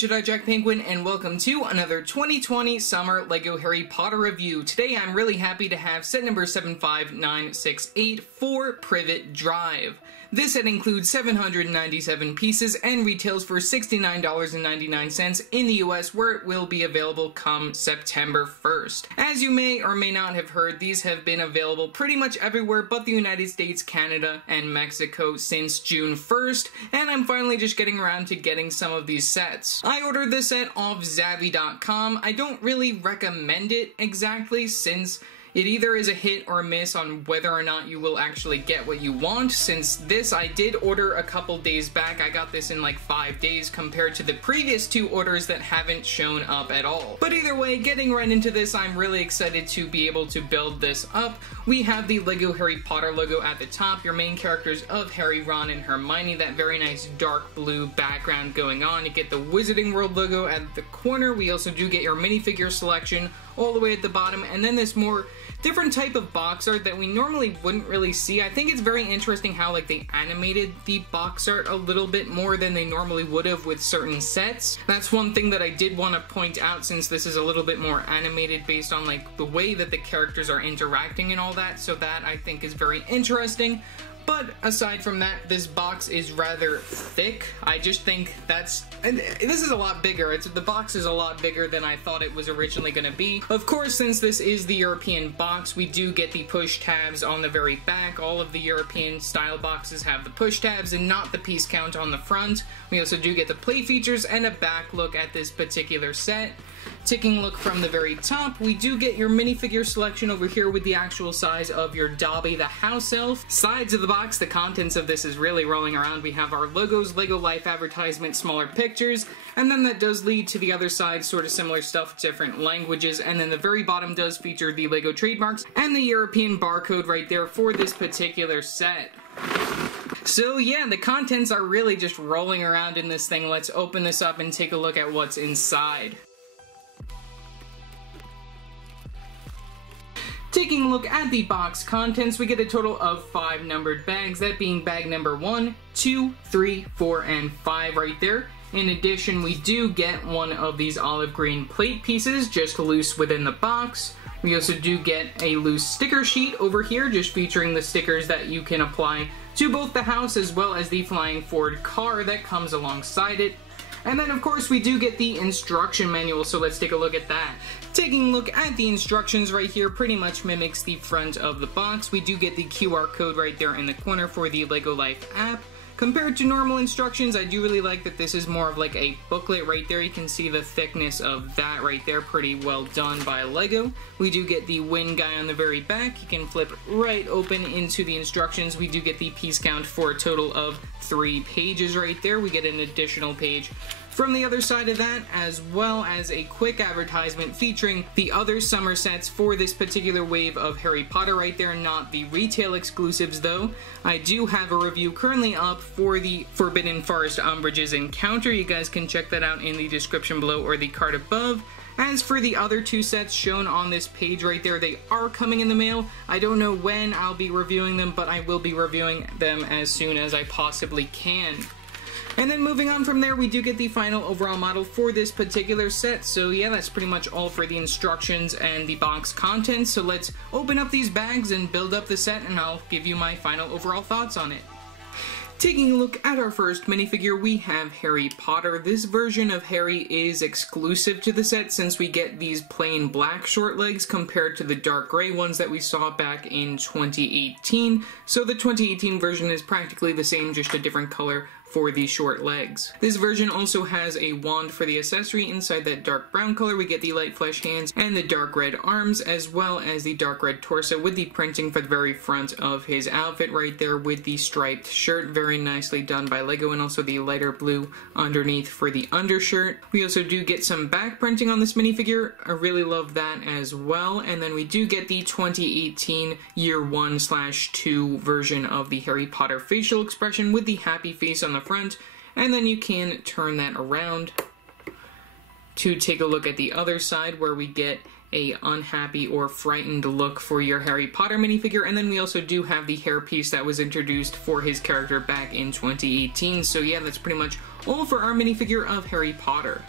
Jedi Jack Penguin, and welcome to another 2020 Summer LEGO Harry Potter review. Today I'm really happy to have set number 75968 for Privet Drive. This set includes 797 pieces and retails for $69.99 in the US, where it will be available come September 1st. As you may or may not have heard, these have been available pretty much everywhere but the United States, Canada, and Mexico since June 1st, and I'm finally just getting around to getting some of these sets. I ordered this set off Zavvi.com. I don't really recommend it exactly, since it either is a hit or a miss on whether or not you will actually get what you want. Since this I did order a couple days back, I got this in like 5 days compared to the previous 2 orders that haven't shown up at all. But either way, getting right into this, I'm really excited to be able to build this up. We have the LEGO Harry Potter logo at the top, your main characters of Harry, Ron, and Hermione, that very nice dark blue background going on. You get the Wizarding World logo at the corner. We also do get your minifigure selection all the way at the bottom, and then this more different type of box art that we normally wouldn't really see. I think it's very interesting how like they animated the box art a little bit more than they normally would have with certain sets. That's one thing that I did want to point out, since this is a little bit more animated based on like the way that the characters are interacting and all that, so that I think is very interesting. But aside from that, this box is rather thick. I just think and this is a lot bigger. The box is a lot bigger than I thought it was originally going to be. Of course, since this is the European box, we do get the push tabs on the very back. All of the European style boxes have the push tabs and not the piece count on the front. We also do get the play features and a back look at this particular set. Taking a look from the very top, we do get your minifigure selection over here with the actual size of your Dobby the house elf. Sides of the box, the contents of this is really rolling around. We have our logos, LEGO Life advertisement, smaller pictures, and then that does lead to the other side, sort of similar stuff, different languages, and then the very bottom does feature the LEGO trademarks and the European barcode right there for this particular set. So yeah, the contents are really just rolling around in this thing. Let's open this up and take a look at what's inside. Taking a look at the box contents, we get a total of 5 numbered bags, that being bag number 1, 2, 3, 4, and 5 right there. In addition, we do get one of these olive green plate pieces, just loose within the box. We also do get a loose sticker sheet over here, just featuring the stickers that you can apply to both the house as well as the Flying Ford car that comes alongside it. And then of course we do get the instruction manual, so let's take a look at that. Taking a look at the instructions right here, pretty much mimics the front of the box. We do get the QR code right there in the corner for the LEGO Life app. Compared to normal instructions, I do really like that this is more of like a booklet right there. You can see the thickness of that right there, pretty well done by LEGO. We do get the win guy on the very back. You can flip right open into the instructions. We do get the piece count for a total of 3 pages right there. We get an additional page from the other side of that, as well as a quick advertisement featuring the other summer sets for this particular wave of Harry Potter right there, not the retail exclusives though. I do have a review currently up for the Forbidden Forest Umbridge's Encounter. You guys can check that out in the description below or the card above. As for the other 2 sets shown on this page right there, they are coming in the mail. I don't know when I'll be reviewing them, but I will be reviewing them as soon as I possibly can. And then moving on from there, we do get the final overall model for this particular set. So yeah, that's pretty much all for the instructions and the box contents. So let's open up these bags and build up the set, and I'll give you my final overall thoughts on it. Taking a look at our first minifigure, we have Harry Potter. This version of Harry is exclusive to the set, since we get these plain black short legs compared to the dark gray ones that we saw back in 2018. So the 2018 version is practically the same, just a different color for the short legs. This version also has a wand for the accessory. Inside that dark brown color, we get the light flesh hands and the dark red arms, as well as the dark red torso with the printing for the very front of his outfit right there with the striped shirt. Very nicely done by LEGO, and also the lighter blue underneath for the undershirt. We also do get some back printing on this minifigure. I really love that as well. And then we do get the 2018 year 1/2 version of the Harry Potter facial expression with the happy face on the front, and then you can turn that around to take a look at the other side, where we get a unhappy or frightened look for your Harry Potter minifigure. And then we also do have the hairpiece that was introduced for his character back in 2018. So yeah, that's pretty much all for our minifigure of Harry Potter.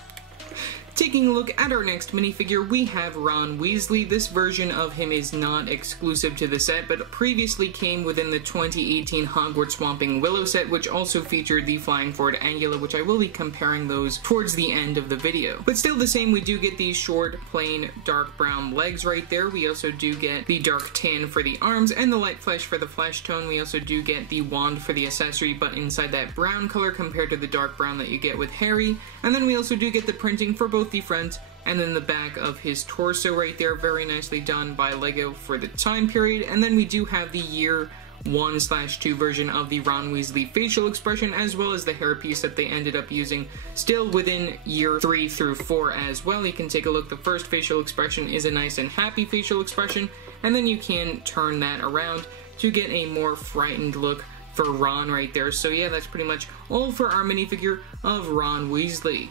Taking a look at our next minifigure, we have Ron Weasley. This version of him is not exclusive to the set, but previously came within the 2018 Hogwarts Swamping Willow set, which also featured the Flying Forward Angula, which I will be comparing those towards the end of the video. But still the same, we do get these short, plain, dark brown legs right there. We also do get the dark tan for the arms and the light flesh for the flesh tone. We also do get the wand for the accessory, but inside that brown color compared to the dark brown that you get with Harry. And then we also do get the printing for both the front and then the back of his torso right there, very nicely done by LEGO for the time period. And then we do have the year 1/2 version of the Ron Weasley facial expression, as well as the hairpiece that they ended up using still within year 3 through 4 as well. You can take a look. The first facial expression is a nice and happy facial expression, and then you can turn that around to get a more frightened look for Ron right there. So yeah, that's pretty much all for our minifigure of Ron Weasley.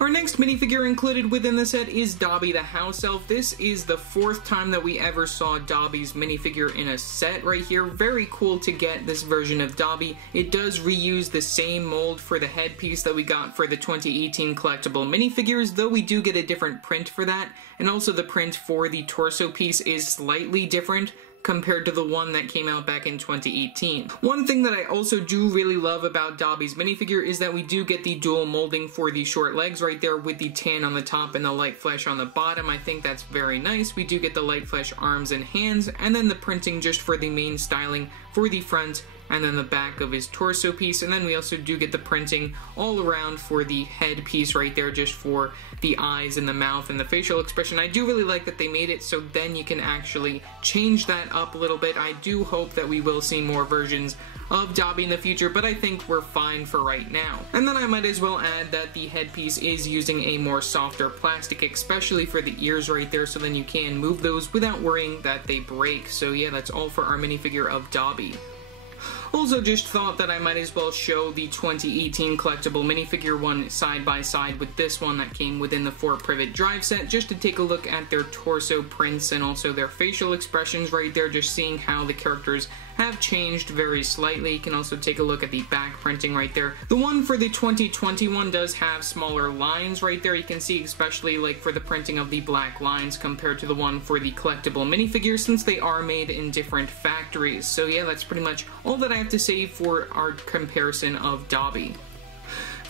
Our next minifigure included within the set is Dobby the House Elf. This is the 4th time that we ever saw Dobby's minifigure in a set right here. Very cool to get this version of Dobby. It does reuse the same mold for the headpiece that we got for the 2018 collectible minifigures, though we do get a different print for that, and also the print for the torso piece is slightly different compared to the one that came out back in 2018. One thing that I also do really love about Dobby's minifigure is that we do get the dual molding for the short legs right there with the tan on the top and the light flesh on the bottom. I think that's very nice. We do get the light flesh arms and hands, and then the printing just for the main styling for the front and then the back of his torso piece, and then we also do get the printing all around for the head piece right there, just for the eyes and the mouth and the facial expression. I do really like that they made it so then you can actually change that up a little bit. I do hope that we will see more versions of Dobby in the future, but I think we're fine for right now. And then I might as well add that the headpiece is using a more softer plastic, especially for the ears right there, so then you can move those without worrying that they break. So yeah, that's all for our minifigure of Dobby. Also just thought that I might as well show the 2018 collectible minifigure one side by side with this one that came within the 4-Privet Drive set, just to take a look at their torso prints and also their facial expressions right there, just seeing how the characters have changed very slightly. You can also take a look at the back printing right there. The one for the 2021 does have smaller lines right there. You can see especially like for the printing of the black lines compared to the one for the collectible minifigure, since they are made in different factories. So yeah, that's pretty much all that I have to say for our comparison of Dobby.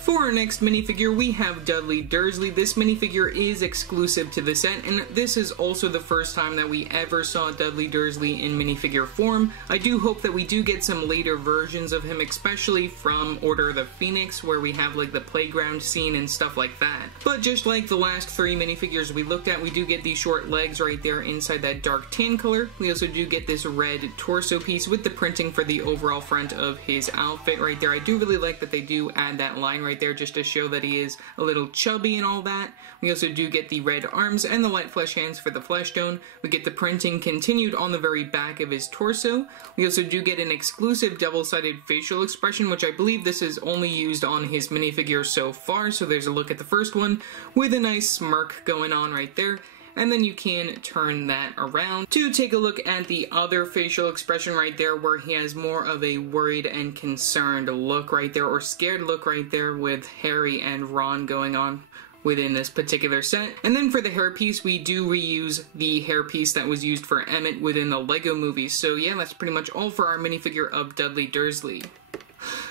For our next minifigure, we have Dudley Dursley. This minifigure is exclusive to the set, and this is also the first time that we ever saw Dudley Dursley in minifigure form. I do hope that we do get some later versions of him, especially from Order of the Phoenix, where we have like the playground scene and stuff like that. But just like the last 3 minifigures we looked at, we do get these short legs right there inside that dark tan color. We also do get this red torso piece with the printing for the overall front of his outfit right there. I do really like that they do add that line right there just to show that he is a little chubby and all that. We also do get the red arms and the light flesh hands for the flesh tone. We get the printing continued on the very back of his torso. We also do get an exclusive double-sided facial expression, which I believe this is only used on his minifigure so far. So there's a look at the first one with a nice smirk going on right there. And then you can turn that around to take a look at the other facial expression right there, where he has more of a worried and concerned look right there, or scared look right there, with Harry and Ron going on within this particular set. And then for the hairpiece, we do reuse the hairpiece that was used for Emmett within the LEGO Movie. So yeah, that's pretty much all for our minifigure of Dudley Dursley.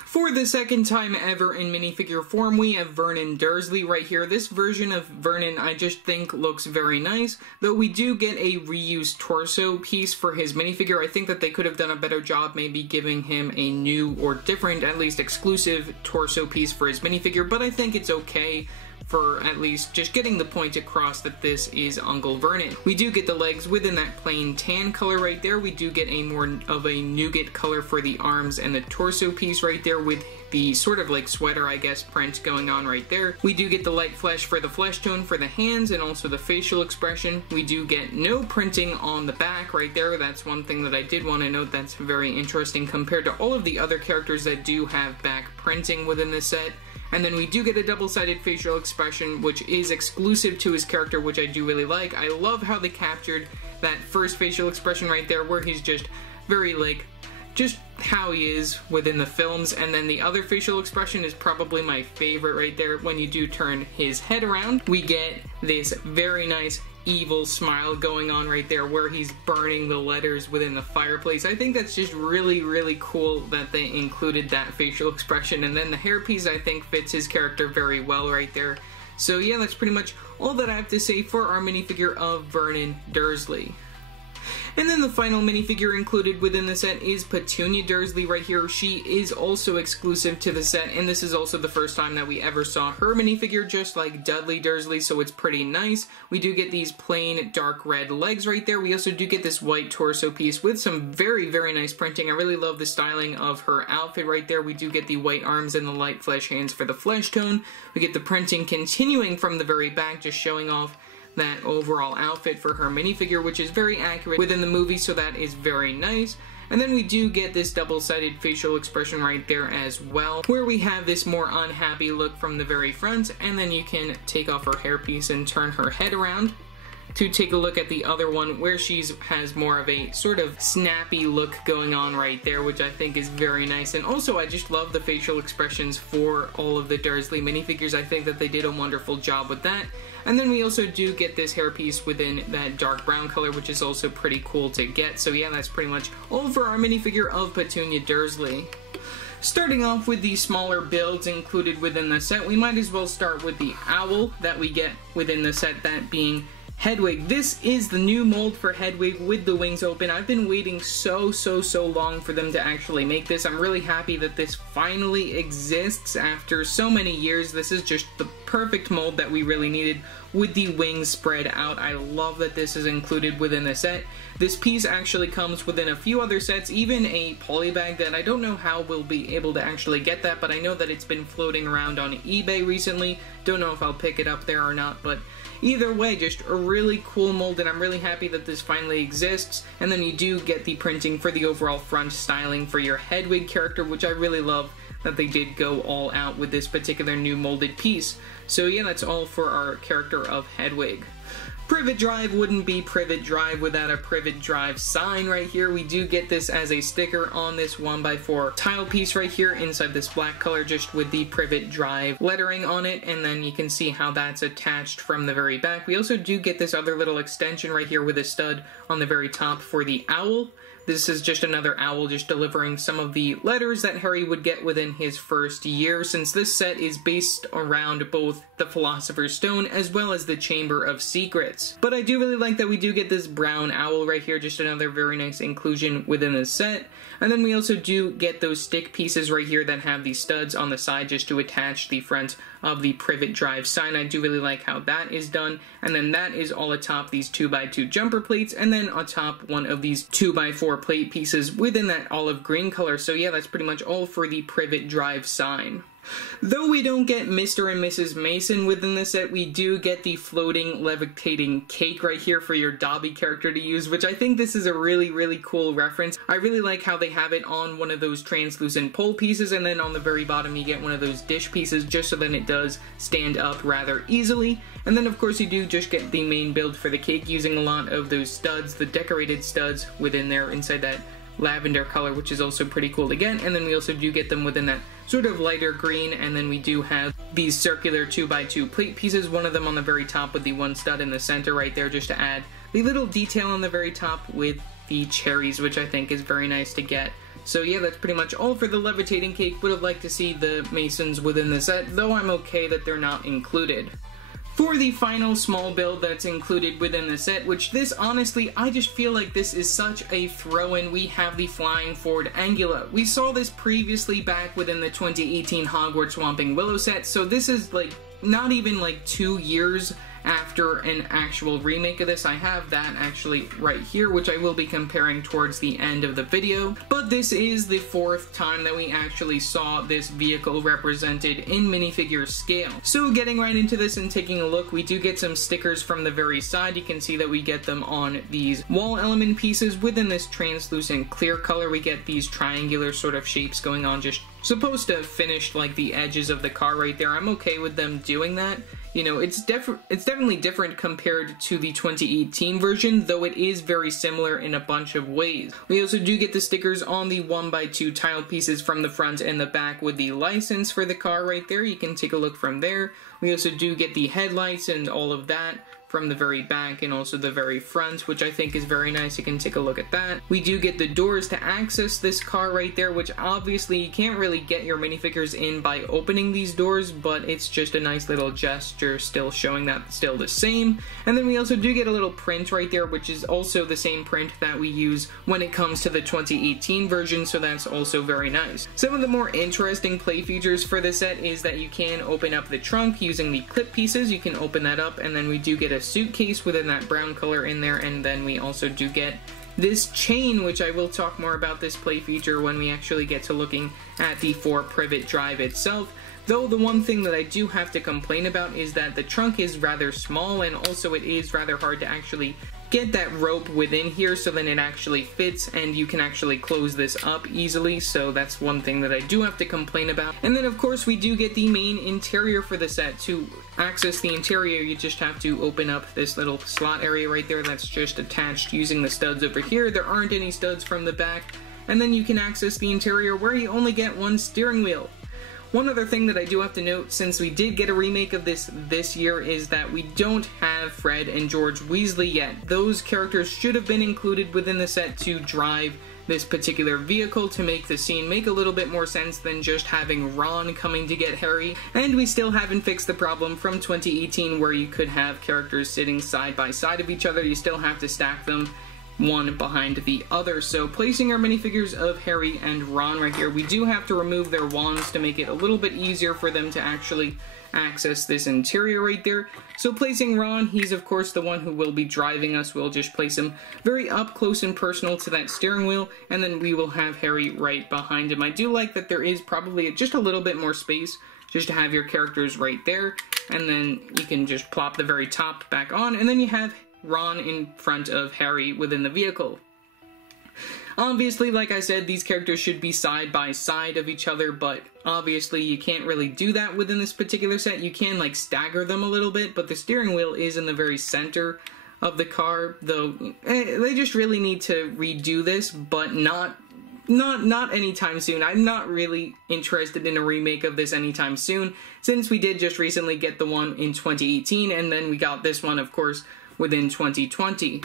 For the second time ever in minifigure form, we have Vernon Dursley right here. This version of Vernon I just think looks very nice, though we do get a reused torso piece for his minifigure. I think that they could have done a better job maybe giving him a new or different, at least exclusive, torso piece for his minifigure, but I think it's okay for at least just getting the point across that this is Uncle Vernon. We do get the legs within that plain tan color right there. We do get a more of a nougat color for the arms and the torso piece right there, with the sort of like sweater, I guess, print going on right there. We do get the light flesh for the flesh tone for the hands and also the facial expression. We do get no printing on the back right there. That's one thing that I did want to note that's very interesting compared to all of the other characters that do have back printing within this set. And then we do get a double-sided facial expression, which is exclusive to his character, which I do really like. I love how they captured that first facial expression right there, where he's just very, like, just how he is within the films. And then the other facial expression is probably my favorite right there. When you do turn his head around, we get this very nice evil smile going on right there where he's burning the letters within the fireplace. I think that's just really, really cool that they included that facial expression. And then the hairpiece, I think, fits his character very well right there. So yeah, that's pretty much all that I have to say for our minifigure of Vernon Dursley. And then the final minifigure included within the set is Petunia Dursley right here. She is also exclusive to the set, and this is also the first time that we ever saw her minifigure, just like Dudley Dursley, so it's pretty nice. We do get these plain dark red legs right there. We also do get this white torso piece with some very, very nice printing. I really love the styling of her outfit right there. We do get the white arms and the light flesh hands for the flesh tone. We get the printing continuing from the very back, just showing off that overall outfit for her minifigure, which is very accurate within the movie, so that is very nice. And then we do get this double-sided facial expression right there as well, where we have this more unhappy look from the very front, and then you can take off her hairpiece and turn her head around to take a look at the other one, where she has more of a sort of snappy look going on right there, which I think is very nice. And also, I just love the facial expressions for all of the Dursley minifigures. I think that they did a wonderful job with that. And then we also do get this hairpiece within that dark brown color, which is also pretty cool to get. So yeah, that's pretty much all for our minifigure of Petunia Dursley. Starting off with the smaller builds included within the set, we might as well start with the owl that we get within the set, that being Hedwig. This is the new mold for Hedwig with the wings open. I've been waiting so long for them to actually make this. I'm really happy that this finally exists after so many years. This is just the perfect mold that we really needed with the wings spread out. I love that this is included within the set. This piece actually comes within a few other sets, even a polybag that I don't know how we'll be able to actually get that, but I know that it's been floating around on eBay recently. Don't know if I'll pick it up there or not, but either way, just a really cool mold, and I'm really happy that this finally exists. And then you do get the printing for the overall front styling for your Hedwig character, which I really love that they did go all out with this particular new molded piece. So yeah, that's all for our character of Hedwig. Privet Drive wouldn't be Privet Drive without a Privet Drive sign right here. We do get this as a sticker on this 1x4 tile piece right here inside this black color, just with the Privet Drive lettering on it, and then you can see how that's attached from the very back. We also do get this other little extension right here with a stud on the very top for the owl. This is just another owl just delivering some of the letters that Harry would get within his first year, since this set is based around both the Philosopher's Stone as well as the Chamber of Secrets. But I do really like that we do get this brown owl right here, just another very nice inclusion within the set. And then we also do get those stick pieces right here that have these studs on the side just to attach the front of the Privet Drive sign. I do really like how that is done. And then that is all atop these 2x2 jumper plates, and then on top one of these 2x4 plate pieces within that olive green color. So yeah, that's pretty much all for the Privet Drive sign. Though we don't get Mr. and Mrs. Mason within the set, we do get the floating levitating cake right here for your Dobby character to use, which I think this is a really cool reference. I really like how they have it on one of those translucent pole pieces, and then on the very bottom you get one of those dish pieces just so that it does stand up rather easily. And then of course you do just get the main build for the cake using a lot of those studs, the decorated studs within there inside that lavender color, which is also pretty cool again. And then we also do get them within that sort of lighter green, and then we do have these circular 2x2 plate pieces, one of them on the very top with the one stud in the center right there, just to add the little detail on the very top with the cherries, which I think is very nice to get. So yeah, that's pretty much all for the levitating cake. Would have liked to see the Masons within the set, though I'm okay that they're not included. For the final small build that's included within the set, which this, honestly, I just feel like this is such a throw-in, we have the Flying Ford Angula. We saw this previously back within the 2018 Hogwarts Whomping Willow set, so this is like not even like 2 years after an actual remake of this. I have that actually right here, which I will be comparing towards the end of the video. But this is the 4th time that we actually saw this vehicle represented in minifigure scale. So getting right into this and taking a look, we do get some stickers from the very side. You can see that we get them on these wall element pieces within this translucent clear color. We get these triangular sort of shapes going on, just supposed to finish like the edges of the car right there. I'm okay with them doing that. You know, it's definitely different compared to the 2018 version, though it is very similar in a bunch of ways. We also do get the stickers on the 1x2 tile pieces from the front and the back with the license for the car right there. You can take a look from there. We also do get the headlights and all of that from the very back and also the very front, which I think is very nice. You can take a look at that. We do get the doors to access this car right there, which obviously you can't really get your minifigures in by opening these doors, but it's just a nice little gesture still showing that still the same. And then we also do get a little print right there, which is also the same print that we use when it comes to the 2018 version, so that's also very nice. Some of the more interesting play features for this set is that you can open up the trunk using the clip pieces. You can open that up, and then we do get a suitcase within that brown color in there, and then we also do get this chain, which I will talk more about this play feature when we actually get to looking at the 4-privet drive itself. Though the one thing that I do have to complain about is that the trunk is rather small, and also it is rather hard to actually get that rope within here so then it actually fits and you can actually close this up easily, so that's one thing that I do have to complain about. And then of course we do get the main interior for the set. To access the interior, you just have to open up this little slot area right there that's just attached using the studs over here. There aren't any studs from the back, and then you can access the interior where you only get one steering wheel. One other thing that I do have to note, since we did get a remake of this year, is that we don't have Fred and George Weasley yet. Those characters should have been included within the set to drive this particular vehicle to make the scene make a little bit more sense than just having Ron coming to get Harry. And we still haven't fixed the problem from 2018 where you could have characters sitting side by side of each other. You still have to stack them one behind the other. So placing our minifigures of Harry and Ron right here, we do have to remove their wands to make it a little bit easier for them to actually access this interior right there. So placing Ron, he's of course the one who will be driving us. We'll just place him very up close and personal to that steering wheel, and then we will have Harry right behind him. I do like that there is probably just a little bit more space just to have your characters right there, and then you can just plop the very top back on, and then you have Ron in front of Harry within the vehicle. Obviously, like I said, these characters should be side by side of each other, but obviously you can't really do that within this particular set. You can like stagger them a little bit, but the steering wheel is in the very center of the car, though they just really need to redo this, but not anytime soon. I'm not really interested in a remake of this anytime soon, since we did just recently get the one in 2018, and then we got this one, of course, within 2020.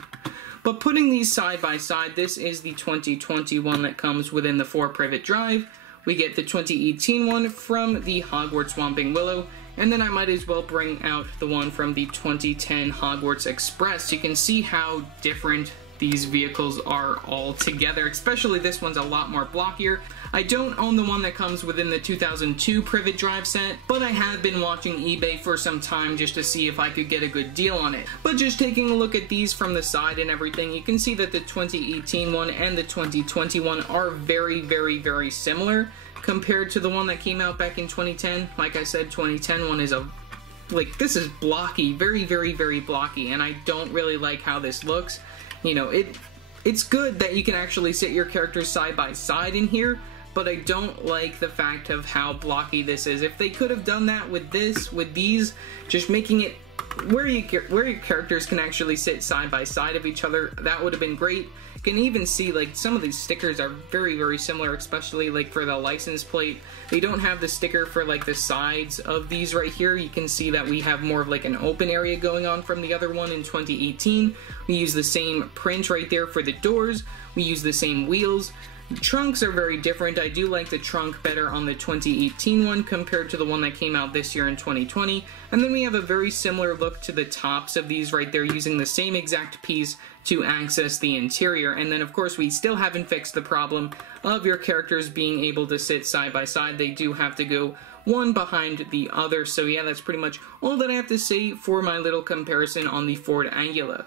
But putting these side by side, this is the 2020 one that comes within the 4-privet drive. We get the 2018 one from the Hogwarts Whomping Willow, and then I might as well bring out the one from the 2010 Hogwarts Express. You can see how different these vehicles are all together, especially this one's a lot more blockier. I don't own the one that comes within the 2002 Privet Drive set, but I have been watching eBay for some time just to see if I could get a good deal on it. But just taking a look at these from the side and everything, you can see that the 2018 one and the 2020 one are very, very, very similar compared to the one that came out back in 2010. Like I said, 2010 one is this is blocky, very, very, very blocky, and I don't really like how this looks. You know, it's good that you can actually sit your characters side by side in here, but I don't like the fact of how blocky this is. If they could have done that with these, just making it where your characters can actually sit side by side of each other, that would have been great. You can even see like some of these stickers are very, very similar, especially like for the license plate. They don't have the sticker for like the sides of these right here. You can see that we have more of like an open area going on from the other one in 2018. We use the same print right there for the doors. We use the same wheels. The trunks are very different. I do like the trunk better on the 2018 one compared to the one that came out this year in 2020. And then we have a very similar look to the tops of these right there, using the same exact piece to access the interior. And then of course we still haven't fixed the problem of your characters being able to sit side by side. They do have to go one behind the other. So yeah, that's pretty much all that I have to say for my little comparison on the Ford Anglia.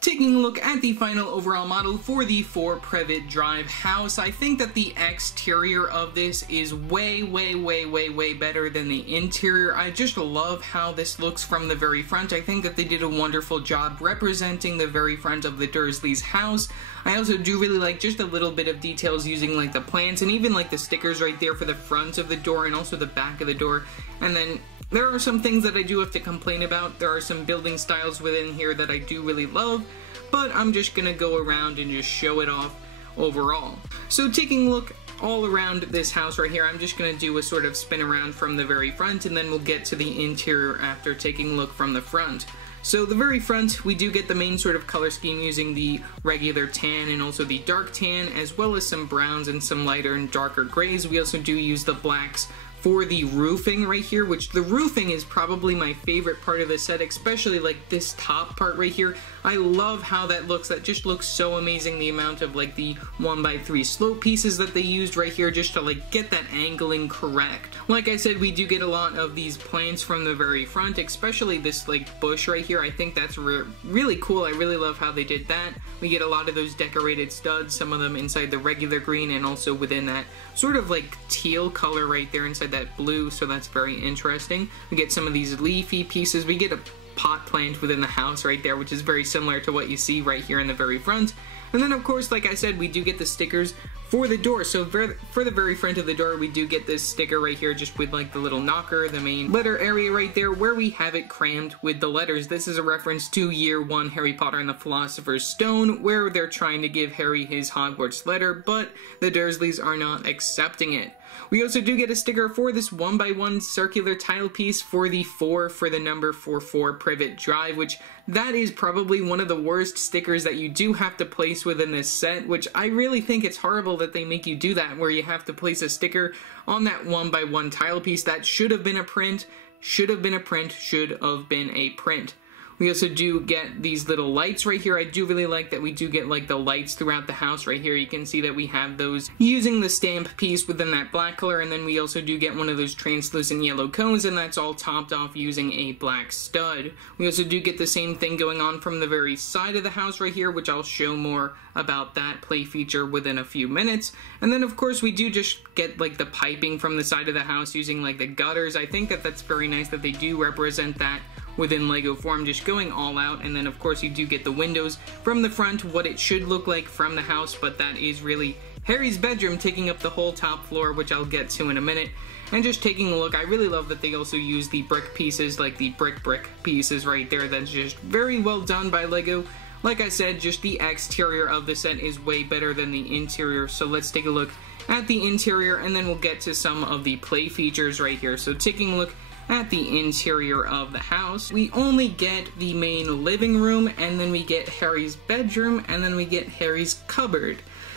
Taking a look at the final overall model for the 4-privet drive house, I think that the exterior of this is way, way, way, way, way better than the interior. I just love how this looks from the very front. I think that they did a wonderful job representing the very front of the Dursleys' house. I also do really like just a little bit of details using like the plants and even like the stickers right there for the front of the door and also the back of the door. And then There are some things that I do have to complain about. There are some building styles within here that I do really love, but I'm just gonna go around and just show it off overall. So taking a look all around this house right here, I'm just gonna do a sort of spin around from the very front, and then we'll get to the interior after taking a look from the front. So the very front, we do get the main sort of color scheme using the regular tan and also the dark tan, as well as some browns and some lighter and darker grays. We also do use the blacks for the roofing right here, which the roofing is probably my favorite part of the set, especially like this top part right here. I love how that looks. That just looks so amazing, the amount of like the 1x3 slope pieces that they used right here just to like get that angling correct. Like I said, we do get a lot of these plants from the very front, especially this like bush right here. I think that's really cool. I really love how they did that. We get a lot of those decorated studs, some of them inside the regular green and also within that sort of like teal color right there inside that blue, so that's very interesting. We get some of these leafy pieces. We get a pot plant within the house right there, which is very similar to what you see right here in the very front. And then of course, like I said, we do get the stickers for the door. So for the very front of the door, we do get this sticker right here just with like the little knocker, the main letter area right there where we have it crammed with the letters. This is a reference to Year 1 Harry Potter and the Philosopher's Stone, where they're trying to give Harry his Hogwarts letter, but the Dursleys are not accepting it. We also do get a sticker for this 1x1 circular tile piece for the 4 for the number 44 Privet Drive, which that is probably one of the worst stickers that you do have to place within this set, which I really think it's horrible that they make you do that, where you have to place a sticker on that 1x1 tile piece. That should have been a print, should have been a print, should have been a print. We also do get these little lights right here. I do really like that we do get like the lights throughout the house right here. You can see that we have those using the stamp piece within that black color, and then we also do get one of those translucent yellow cones, and that's all topped off using a black stud. We also do get the same thing going on from the very side of the house right here, which I'll show more about that play feature within a few minutes. And then of course we do just get like the piping from the side of the house using like the gutters. I think that that's very nice that they do represent that within Lego form, just going all out. And then of course you do get the windows from the front, what it should look like from the house, but that is really Harry's bedroom taking up the whole top floor, which I'll get to in a minute. And just taking a look, I really love that they also use the brick pieces, like the brick pieces right there. That's just very well done by Lego. Like I said, just the exterior of the set is way better than the interior, so let's take a look at the interior and then we'll get to some of the play features right here. So taking a look at the interior of the house, we only get the main living room, and then we get Harry's bedroom, and then we get Harry's cupboard.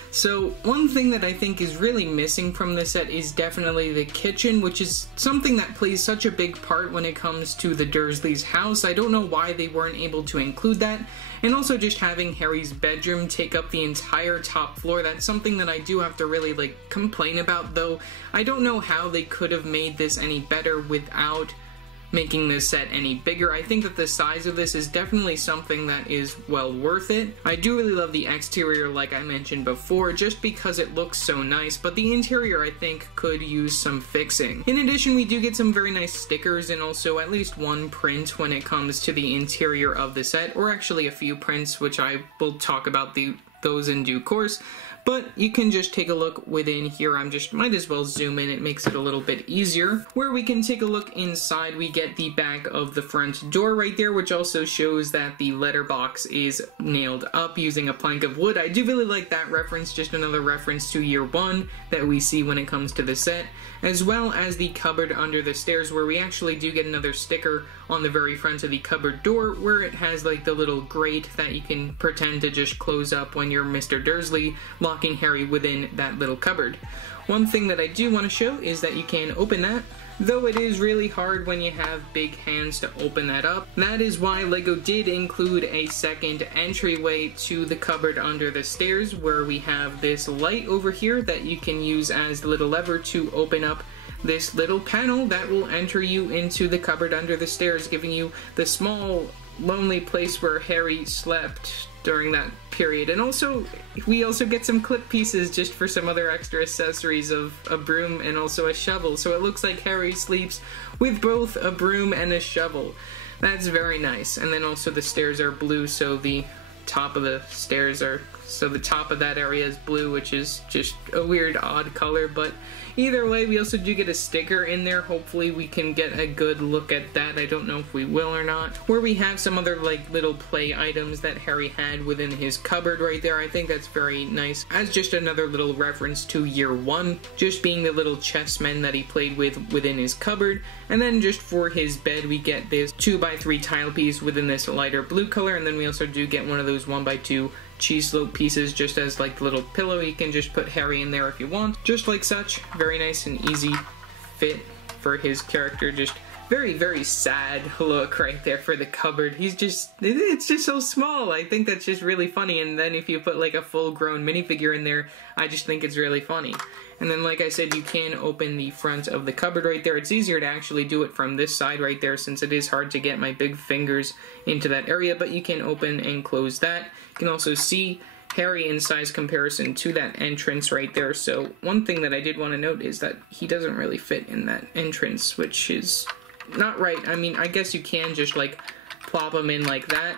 So one thing that I think is really missing from the set is definitely the kitchen, which is something that plays such a big part when it comes to the Dursleys' house. I don't know why they weren't able to include that. And also just having Harry's bedroom take up the entire top floor, that's something that I do have to really like complain about, though I don't know how they could have made this any better without making this set any bigger. I think that the size of this is definitely something that is well worth it. I do really love the exterior, like I mentioned before, just because it looks so nice, but the interior I think could use some fixing. In addition, we do get some very nice stickers and also at least one print when it comes to the interior of the set, or actually a few prints, which I will talk about those in due course. But you can just take a look within here. Might as well zoom in, it makes it a little bit easier. Where we can take a look inside, we get the back of the front door right there, which also shows that the letterbox is nailed up using a plank of wood. I do really like that reference, just another reference to Year 1 that we see when it comes to the set, as well as the cupboard under the stairs, where we actually do get another sticker on the very front of the cupboard door, where it has like the little grate that you can pretend to just close up when you're Mr. Dursley, locking Harry within that little cupboard. One thing that I do want to show is that you can open that, though it is really hard when you have big hands to open that up. That is why Lego did include a second entryway to the cupboard under the stairs, where we have this light over here that you can use as the little lever to open up this little panel that will enter you into the cupboard under the stairs, giving you the small, lonely place where Harry slept during that period. And also, we also get some clip pieces just for some other extra accessories of a broom and also a shovel. So it looks like Harry sleeps with both a broom and a shovel. That's very nice. And then also the stairs are blue, so the top of the stairs are so the top of that area is blue, which is just a weird, odd color, but either way, we also do get a sticker in there. Hopefully we can get a good look at that. I don't know if we will or not. Where we have some other like little play items that Harry had within his cupboard right there. I think that's very nice as just another little reference to year one, just being the little chessmen that he played with within his cupboard. And then just for his bed, we get this 2x3 tile piece within this lighter blue color, and then we also do get one of those 1x2 cheese slope pieces just as like the little pillow. You can just put Harry in there if you want, just like such. Very nice and easy fit for his character. Just very, very sad look right there for the cupboard. He's just, it's just so small. I think that's just really funny. And then if you put like a full-grown minifigure in there, I just think it's really funny. And then like I said, you can open the front of the cupboard right there. It's easier to actually do it from this side right there since it is hard to get my big fingers into that area, but you can open and close that. You can also see Harry in size comparison to that entrance right there. So one thing that I did want to note is that he doesn't really fit in that entrance, which is not right. I mean, I guess you can just like plop him in like that.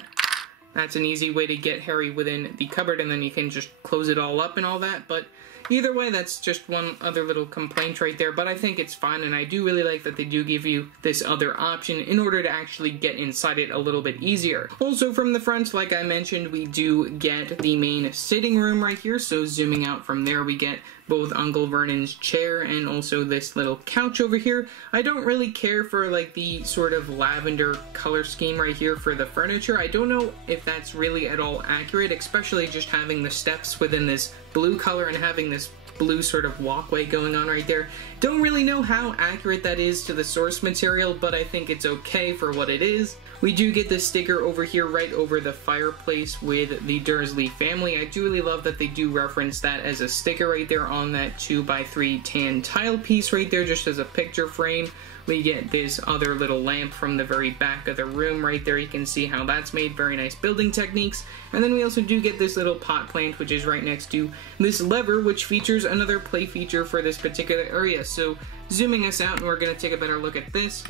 That's an easy way to get Harry within the cupboard, and then you can just close it all up and all that, but either way, that's just one other little complaint right there, but I think it's fine, and I do really like that they do give you this other option in order to actually get inside it a little bit easier. Also from the front, like I mentioned, we do get the main sitting room right here, so zooming out from there, we get both Uncle Vernon's chair and also this little couch over here. I don't really care for like the sort of lavender color scheme right here for the furniture. I don't know if that's really at all accurate, especially just having the steps within this blue color and having this blue sort of walkway going on right there. Don't really know how accurate that is to the source material, but I think it's okay for what it is. We do get this sticker over here right over the fireplace with the Dursley family. I do really love that they do reference that as a sticker right there on that 2x3 tan tile piece right there, just as a picture frame. We get this other little lamp from the very back of the room right there. You can see how that's made. Very nice building techniques. And then we also do get this little pot plant, which is right next to this lever, which features another play feature for this particular area. So zooming us out, and we're going to take a better look at this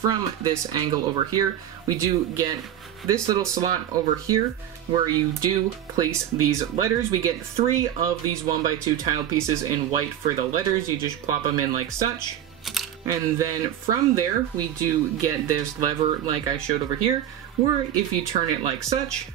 from this angle over here. We do get this little slot over here where you do place these letters. We get 3 of these 1x2 tile pieces in white for the letters. You just plop them in like such. And then from there, we do get this lever like I showed over here, where if you turn it like such,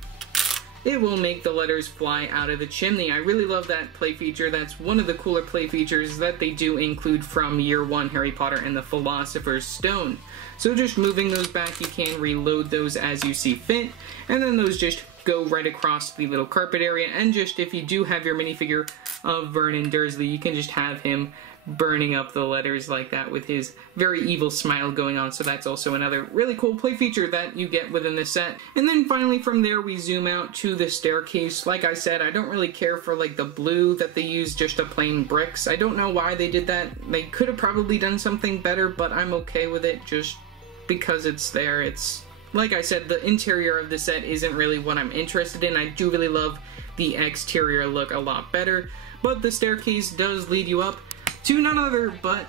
it will make the letters fly out of the chimney. I really love that play feature. That's one of the cooler play features that they do include from year 1 Harry Potter and the Philosopher's Stone. So just moving those back, you can reload those as you see fit, and then those just go right across the little carpet area. And just if you do have your minifigure of Vernon Dursley, you can just have him burning up the letters like that with his very evil smile going on. So that's also another really cool play feature that you get within the set. And then finally from there, we zoom out to the staircase. Like I said, I don't really care for like the blue that they use, just a plain bricks. I don't know why they did that. They could have probably done something better, but I'm okay with it just because it's there. It's, like I said, the interior of the set isn't really what I'm interested in. I do really love the exterior look a lot better, but the staircase does lead you up to none other but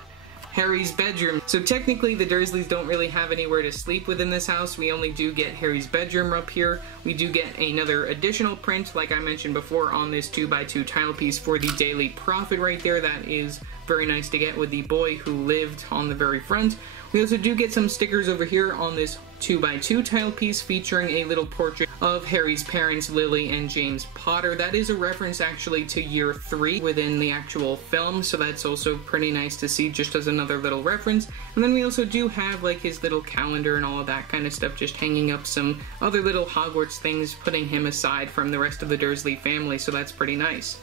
Harry's bedroom. So technically the Dursleys don't really have anywhere to sleep within this house. We only do get Harry's bedroom up here. We do get another additional print, like I mentioned before, on this 2x2 tile piece for the Daily Prophet right there. That is very nice to get with the boy who lived on the very front. We also do get some stickers over here on this 2x2 tile piece featuring a little portrait of Harry's parents, Lily and James Potter. That is a reference actually to year 3 within the actual film, so that's also pretty nice to see just as another little reference. And then we also do have like his little calendar and all of that kind of stuff, just hanging up some other little Hogwarts things, putting him aside from the rest of the Dursley family, so that's pretty nice.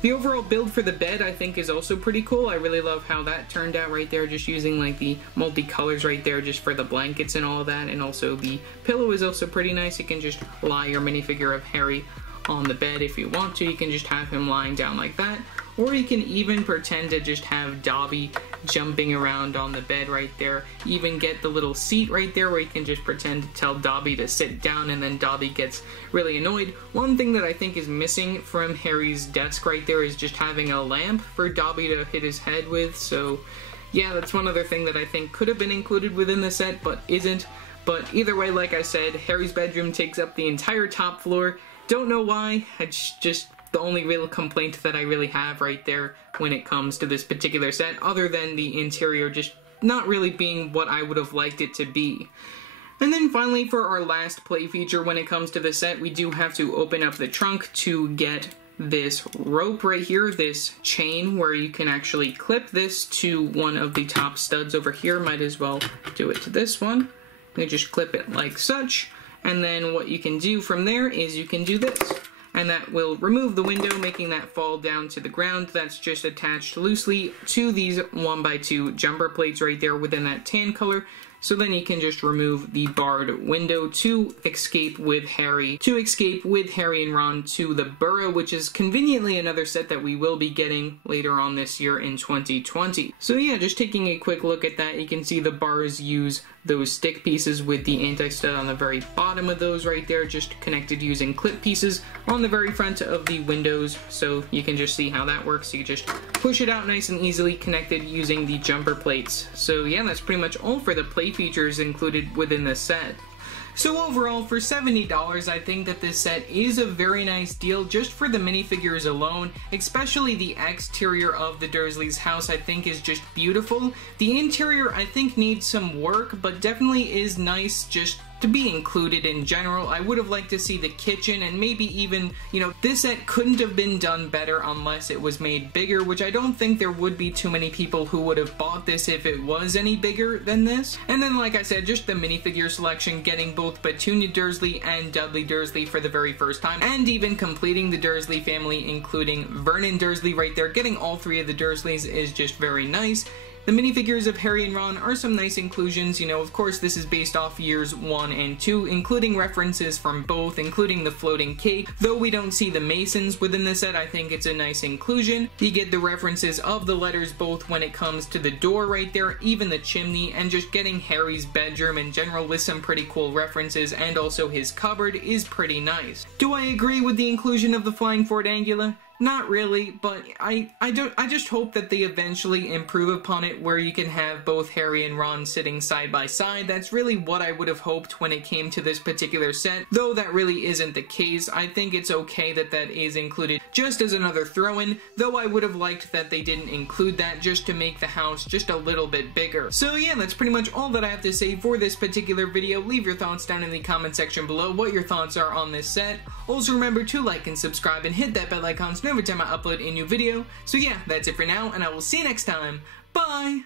The overall build for the bed I think is also pretty cool. I really love how that turned out right there, just using like the multicolors right there just for the blankets and all of that, and also the pillow is also pretty nice. You can just lie your minifigure of Harry on the bed if you want to. You can just have him lying down like that, or you can even pretend to just have Dobby jumping around on the bed right there. Even get the little seat right there where you can just pretend to tell Dobby to sit down, and then Dobby gets really annoyed. One thing that I think is missing from Harry's desk right there is just having a lamp for Dobby to hit his head with, so yeah, that's one other thing that I think could have been included within the set but isn't. But either way, like I said, Harry's bedroom takes up the entire top floor. Don't know why, it's just the only real complaint that I really have right there when it comes to this particular set, other than the interior just not really being what I would have liked it to be. And then finally, for our last play feature when it comes to the set, we do have to open up the trunk to get this rope right here, this chain, where you can actually clip this to one of the top studs over here. Might as well do it to this one. You just clip it like such, and then what you can do from there is you can do this. And that will remove the window, making that fall down to the ground. That's just attached loosely to these 1x2 jumper plates right there within that tan color. So then you can just remove the barred window to escape with Harry and Ron to the Burrow, which is conveniently another set that we will be getting later on this year in 2020. So yeah, just taking a quick look at that, you can see the bars use those stick pieces with the anti-stud on the very bottom of those right there, just connected using clip pieces on the very front of the windows. So you can just see how that works. You just push it out nice and easily, connected using the jumper plates. So yeah, that's pretty much all for the play features included within the set. So overall, for $70, I think that this set is a very nice deal just for the minifigures alone, especially the exterior of the Dursleys' house I think is just beautiful. The interior I think needs some work, but definitely is nice just to be included in general. I would have liked to see the kitchen, and maybe even, you know, this set couldn't have been done better unless it was made bigger, which I don't think there would be too many people who would have bought this if it was any bigger than this. And then, like I said, just the minifigure selection, getting both Petunia Dursley and Dudley Dursley for the very first time, and even completing the Dursley family, including Vernon Dursley right there. Getting all three of the Dursleys is just very nice. The minifigures of Harry and Ron are some nice inclusions. You know, of course, this is based off years 1 and 2, including references from both, including the floating cake. Though we don't see the Masons within the set, I think it's a nice inclusion. You get the references of the letters both when it comes to the door right there, even the chimney, and just getting Harry's bedroom in general with some pretty cool references, and also his cupboard is pretty nice. Do I agree with the inclusion of the Flying Ford Angula? Not really, but I just hope that they eventually improve upon it where you can have both Harry and Ron sitting side by side. That's really what I would have hoped when it came to this particular set, though that really isn't the case. I think it's okay that that is included just as another throw-in, though I would have liked that they didn't include that just to make the house just a little bit bigger. So yeah, that's pretty much all that I have to say for this particular video. Leave your thoughts down in the comment section below what your thoughts are on this set. Also remember to like and subscribe and hit that bell icon so every time I upload a new video. So yeah, that's it for now, and I will see you next time. Bye!